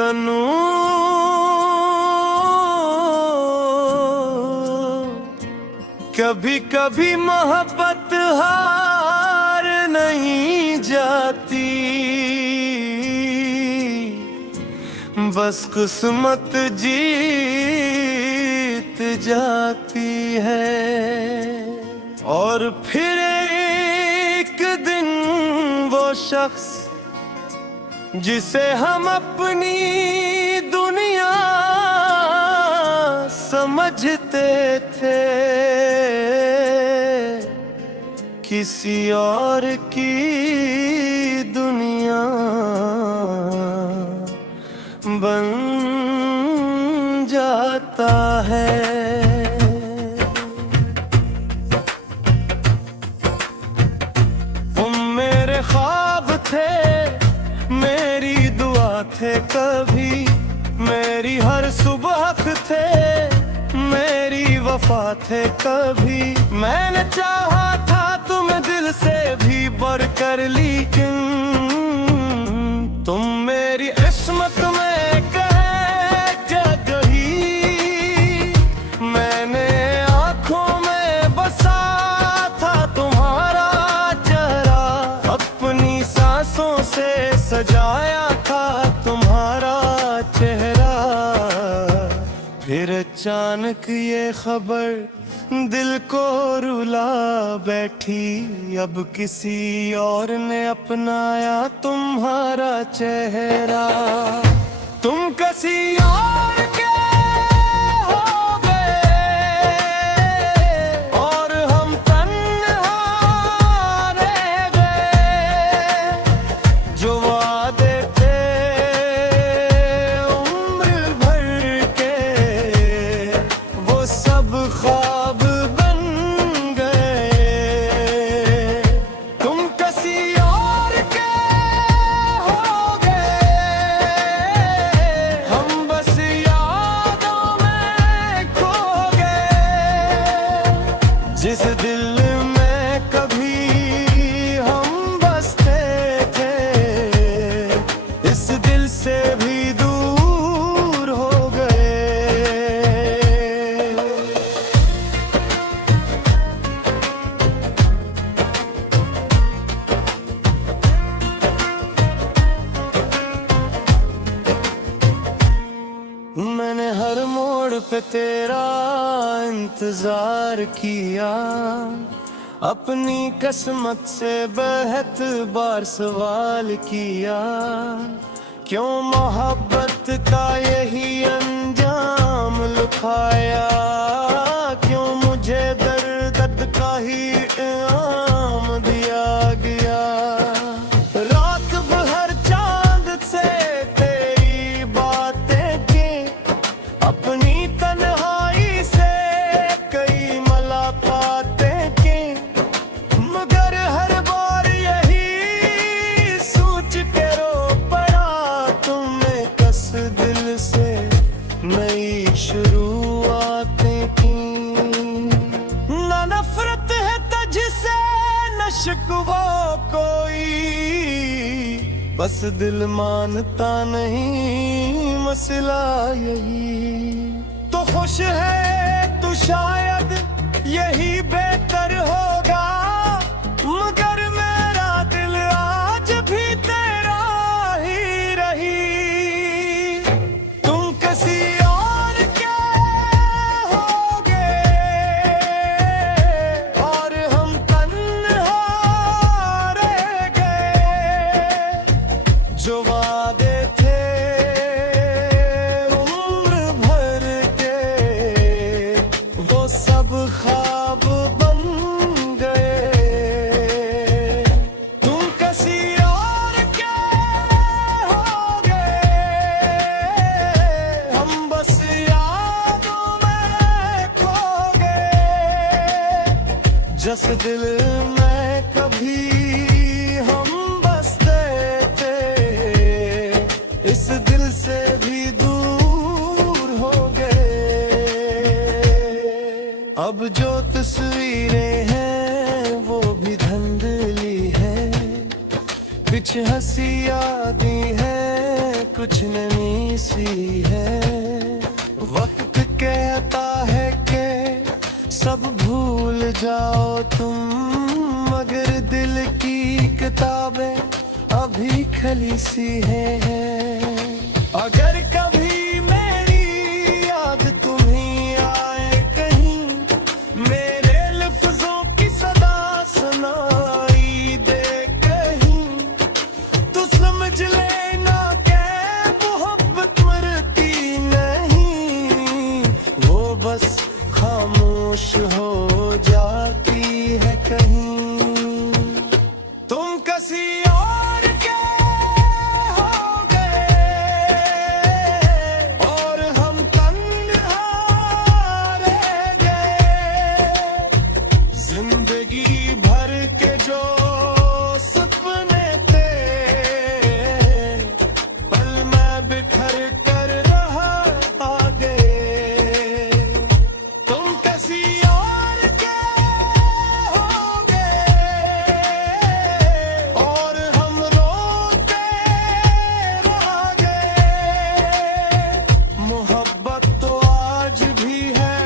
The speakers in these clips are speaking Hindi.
सनू कभी कभी मोहब्बत हार नहीं जाती, बस किस्मत जीत जाती है। और फिर एक दिन वो शख्स जिसे हम अपनी दुनिया समझते थे, किसी और की दुनिया बन जाता है। तुम मेरे ख्वाब थे, मेरी दुआ थे, कभी मेरी हर सुबह थे, मेरी वफा थे। कभी मैंने चाहा था तुम्हें दिल से भी बढ़ कर, लेकिन तुम मेरी किस्मत में क्या गई। मैंने आँखों में बसा था तुम्हारा चेहरा, अपनी सांसों से सजाया था तुम्हारा चेहरा। फिर अचानक ये खबर दिल को रुला बैठी, अब किसी और ने अपनाया तुम्हारा चेहरा। तुम किसी और के हो गए और हम तन्हा रह गए। जो वादे थे उम्र भर के, वो सब ख्वाब बन गए। तुम किसी और के हो गए, हम बस यादों में खो गए। जिस दिल में कभी हम बसते थे, इस दिल से भी दूर हो गए। मैंने हर मोड़ पे तेरा इंतजार किया, अपनी किस्मत से बेहद बार सवाल किया। क्यों मोहब्बत का यही अंजाम लिखाया, क्यों मुझे दर्द का ही इनाम दिया गया। रात भर चांद से तेरी बातें की, अपनी तन्हाई से कई मुलाकातें की, मगर हर बार यही सोच के रो पड़ा, तुमने कस दिल से नई शुरुआतें की। ना नफरत है तुझसे न शिकवा कोई, बस दिल मानता नहीं मसला यही। तो खुश है तू शायद यही बेहतर होगा, मगर मेरा दिल आज भी तेरा ही रही। तुम किसी और के हो गए और हम तन्हा रह गए। जो वादे थे उम्र भर के, वो सब ख्वाब बन गए। तुम किसी और के हो गए, हम बस यादों में खो गए। जिस दिल में कभी हम बसते थे, इस दिल से भी दूर हो गए। अब जो तस्वीरें हैं वो भी धुंधली है, कुछ हंसी यादें हैं कुछ नमी सी है। वक्त कहता है कि सब भूल जाओ तुम, मगर दिल की किताबें अभी खली सी हैं। अगर कभी मेरी याद तुम्हें आए कहीं, मेरे लफ्जों की सदा सुनाई दे कहीं, तो समझ लेना कि मोहब्बत मरती नहीं, वो बस खामोश हो जाती है कहीं। तुम किसी और के हो गए और हम तन्हा रह गए। जिंदगी भर के जो सपने थे, पल में बिखर कर रहा आगे। तुम किसी और के हो गए और हम रोते रह गए। मोहब्बत तो आज भी है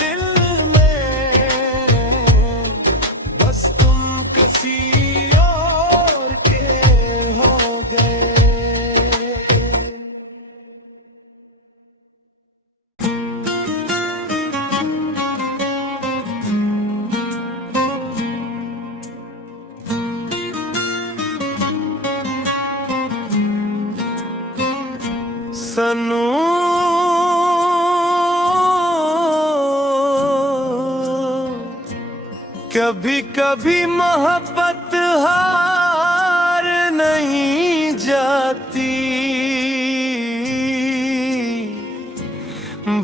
दिल में, बस तुम किसी और के हो गए। सनू कभी कभी मोहब्बत हार नहीं जाती,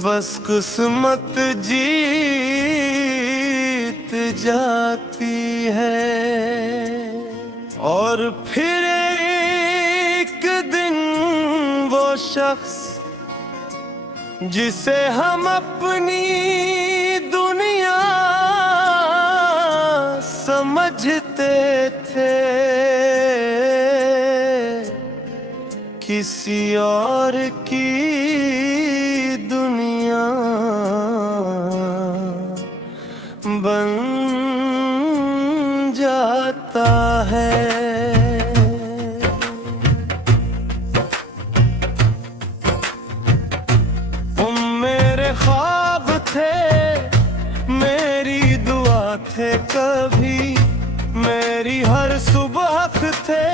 बस किस्मत जीत जाती है। और फिर एक दिन वो शख्स जिसे हम अपनी दुनिया समझते थे, किसी और की दुनिया बन जाता है। तुम मेरे ख्वाब थे, मेरी दुआ थे कभी, मेरी हर सुबह थे,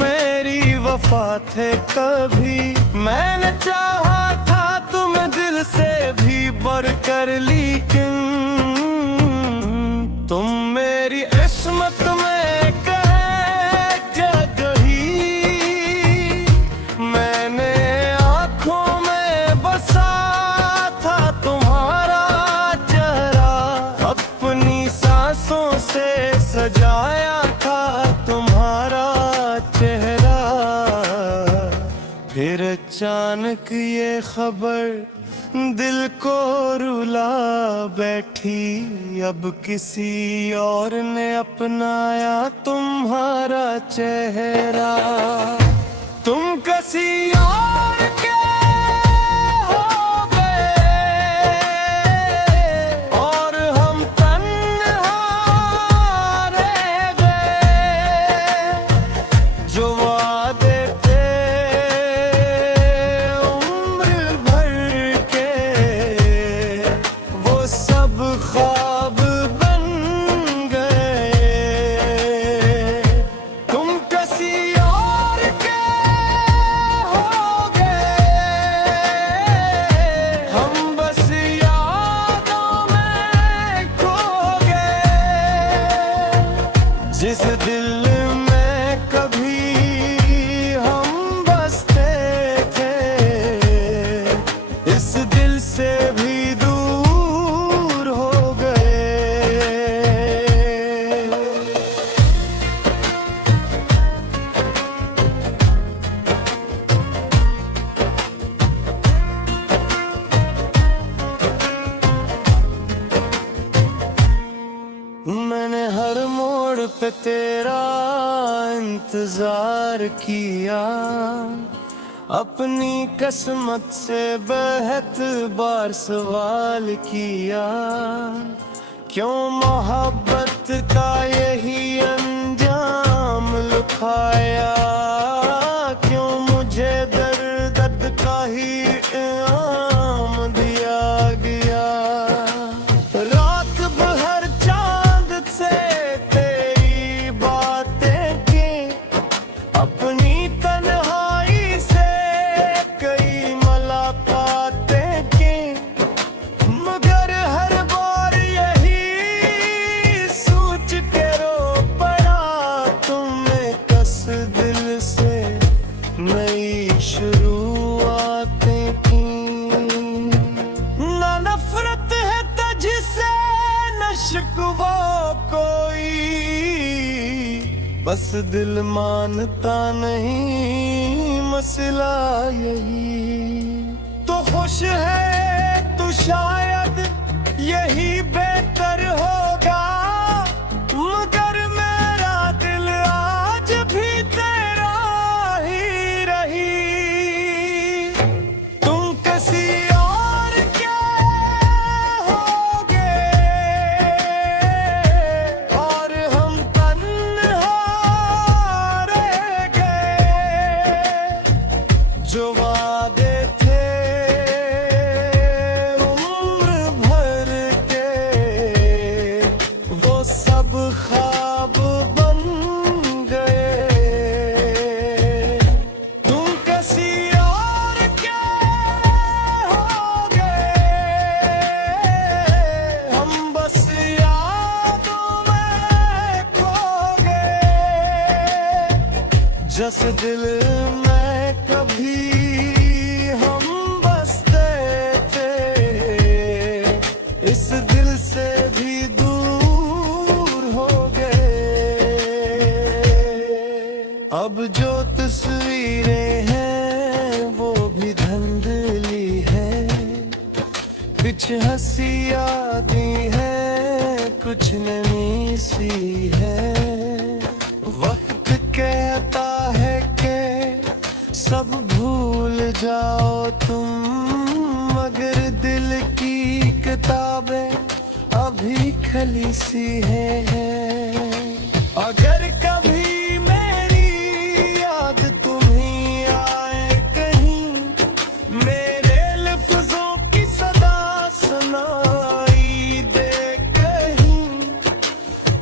मेरी वफा थे कभी। मैंने चाहा था तुम्हें दिल से भी बढ़कर, लेकिन तुम मेरी किस्मत में कह क्या गई। मैंने आँखों में बसा था तुम्हारा चेहरा, अपनी सांसों से सजाया था तुम्हारा चेहरा। फिर अचानक ये खबर दिल को रुला बैठी, अब किसी और ने अपनाया तुम्हारा चेहरा। तुम किसी और के हो गए और हम तन्हा रह गए। जो वादे थे उम्र भर के, वो सब ख्वाब बन गए। तुम किसी और के हो गए, हम बस यादों में खो गए। जिस दिल में कभी हम बसते थे, इस दिल से भी दूर हो गए। मैंने हर मोड़ पे तेरा इंतजार किया, अपनी किस्मत से बेहद बार सवाल किया। क्यों मोहब्बत का यही अंजाम लिखाया, क्यों मुझे दर्द का ही इनाम दिया गया। रात भर चांद से तेरी बातें की, अपनी तन्हाई से कई मुलाकातें की, मगर हर बार यही सोच के रो पड़ा, तुमने कस दिल से नई शुरुआतें की। ना नफरत है तुझसे न शिकवा कोई, बस दिल मानता नहीं मसला यही। तो खुश है तो शायद यही बेहतर होगा, मगर मेरा दिल आज भी तेरा ही रही। तुम किसी और के होगे और हम तन्हा रह गए। जो वादे थे उम्र भर के, वो सब ख्वाब बन गए। तुम किसी और के होगे, हम बस यादों में खो गए। जिस दिल में कभी हम बसते थे, इस दिल से भी दूर हो गए। अब जो तस्वीरें हैं वो भी धुंधली है, कुछ हंसी यादें हैं, कुछ नमी सी है। वक्त कहता है कि सब भूल जाओ तुम, मगर दिल की किताबें अभी खली सी हैं। अगर कभी मेरी याद तुम्हीं आए कहीं, मेरे लफ्जों की सदा सुनाई दे कहीं,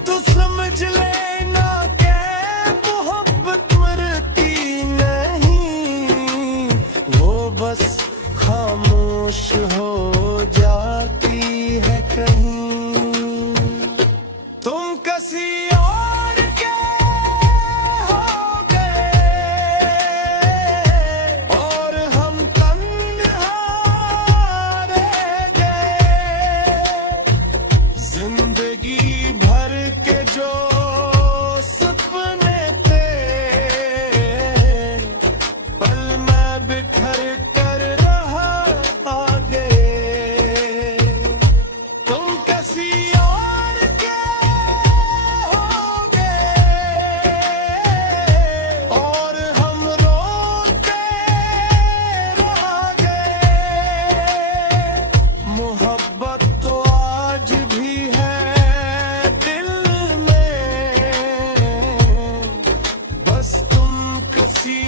तो समझ लेना कि मोहब्बत मरती नहीं, वो बस खामोश हो जाती है कहीं। तुम किसी और के होगे और हम तन्हा रह गए। जिंदगी भर के जो सपने थे, पल में बिखर कर रहा आगे। तुम किसी और के होगे और हम रोते रह गए। मोहब्बत तो आज भी है दिल में, बस तुम किसी